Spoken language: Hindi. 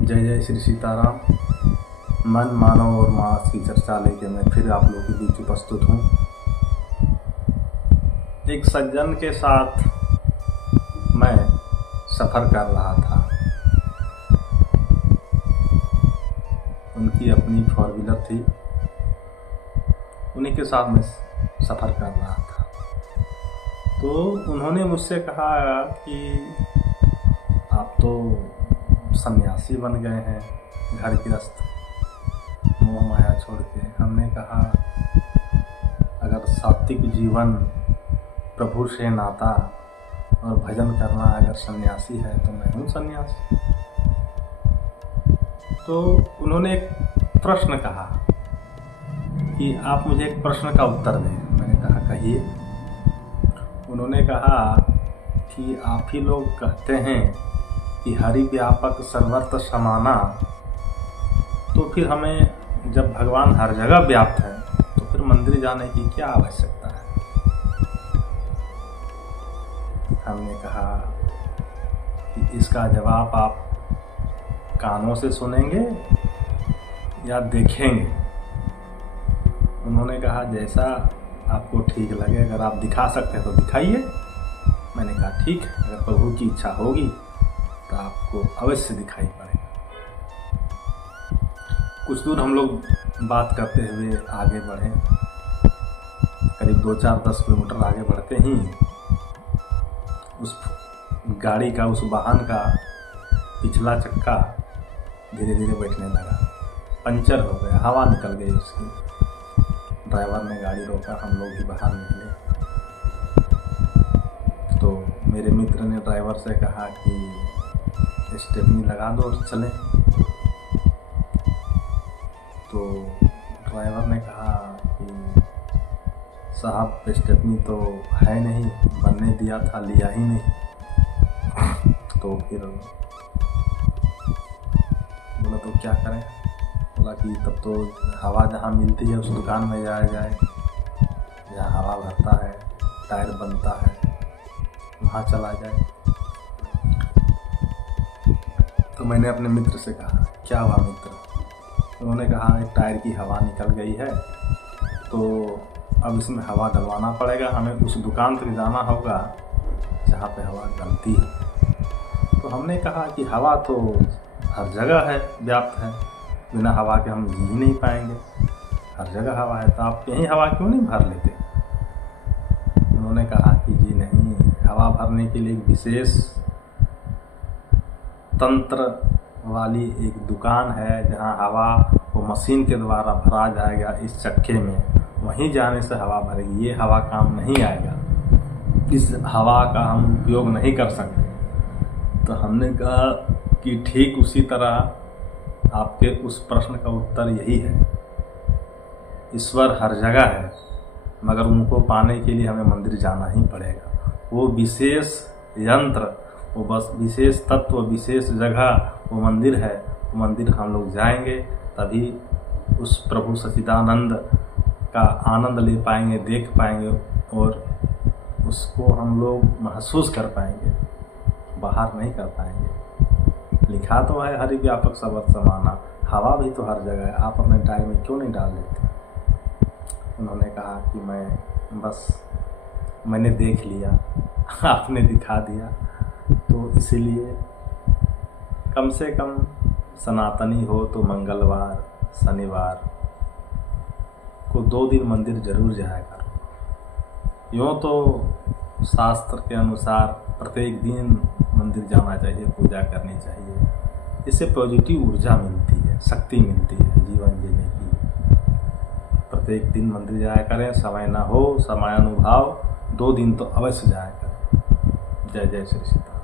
जय जय श्री सीताराम। मन मानव और मानस की चर्चा लेके मैं फिर आप लोगों के बीच उपस्थित हूँ। एक सज्जन के साथ मैं सफ़र कर रहा था। उनकी अपनी 4 व्हीलर थी, उन्हीं के साथ मैं सफ़र कर रहा था। तो उन्होंने मुझसे कहा कि आप तो सन्यासी बन गए हैं, घर गृहस्थ मोह माया छोड़ के। हमने कहा अगर सात्विक जीवन, प्रभु से नाता और भजन करना अगर सन्यासी है तो मैं हूँ सन्यासी। तो उन्होंने एक प्रश्न कहा कि आप मुझे एक प्रश्न का उत्तर दें। मैंने कहा कहिए। उन्होंने कहा कि आप ही लोग कहते हैं कि हरि व्यापक सर्वत्र समाना, तो फिर हमें जब भगवान हर जगह व्याप्त है तो फिर मंदिर जाने की क्या आवश्यकता है। हमने कहा कि इसका जवाब आप कानों से सुनेंगे या देखेंगे। उन्होंने कहा जैसा आपको ठीक लगे, अगर आप दिखा सकते हैं तो दिखाइए। मैंने कहा ठीक है, अगर प्रभु की इच्छा होगी तो आपको अवश्य दिखाई पड़ेगा। कुछ दूर हम लोग बात करते हुए आगे बढ़े। करीब 2-4-10 किलोमीटर आगे बढ़ते ही उस गाड़ी का, उस वाहन का पिछला चक्का धीरे धीरे बैठने लगा, पंचर हो गया, हवा निकल गई उसकी। ड्राइवर ने गाड़ी रोका, हम लोग भी बाहर निकले। तो मेरे मित्र ने ड्राइवर से कहा कि स्टेपनी लगा दो और चलें। तो ड्राइवर ने कहा कि साहब स्टेपनी तो है नहीं, बनने दिया था, लिया ही नहीं। तो फिर बोला तो क्या करें। बोला कि तब तो हवा जहाँ मिलती है उस दुकान में जाया जाए जहाँ हवा भरता है, टायर बनता है, वहाँ चला जाए। तो मैंने अपने मित्र से कहा क्या हुआ मित्र। उन्होंने कहा एक टायर की हवा निकल गई है, तो अब इसमें हवा डलवाना पड़ेगा, हमें उस दुकान तक जाना होगा जहाँ पे हवा डलती है। तो हमने कहा कि हवा तो हर जगह है, व्याप्त है, बिना हवा के हम जी ही नहीं पाएंगे। हर जगह हवा है, तो आप यहीं हवा क्यों नहीं भर लेते। उन्होंने कहा कि जी नहीं, हवा भरने के लिए विशेष तंत्र वाली एक दुकान है जहाँ हवा को मशीन के द्वारा भरा जाएगा इस चक्के में, वहीं जाने से हवा भरेगी। ये हवा काम नहीं आएगा, इस हवा का हम उपयोग नहीं कर सकते। तो हमने कहा कि ठीक उसी तरह आपके उस प्रश्न का उत्तर यही है। ईश्वर हर जगह है, मगर उनको पाने के लिए हमें मंदिर जाना ही पड़ेगा। वो विशेष यंत्र, वो बस विशेष तत्व, विशेष जगह वो मंदिर है। वो मंदिर हम लोग जाएंगे तभी उस प्रभु सच्चिदानंद का आनंद ले पाएंगे, देख पाएंगे और उसको हम लोग महसूस कर पाएंगे, बाहर नहीं कर पाएंगे। लिखा तो है हरि व्यापक सर्वत्र समाना, हवा भी तो हर जगह है, आप अपने टायर में क्यों नहीं डाल लेते। उन्होंने कहा कि मैंने देख लिया, आपने दिखा दिया, तो इसीलिए कम से कम सनातनी हो तो मंगलवार शनिवार को 2 दिन मंदिर जरूर जाया करो। यूँ तो शास्त्र के अनुसार प्रत्येक दिन मंदिर जाना चाहिए, पूजा करनी चाहिए। इससे पॉजिटिव ऊर्जा मिलती है, शक्ति मिलती है जीवन जीने की। प्रत्येक दिन मंदिर जाया करें, समय ना हो, समयानुभाव 2 दिन तो अवश्य जाया करें। जय जय श्री सीता।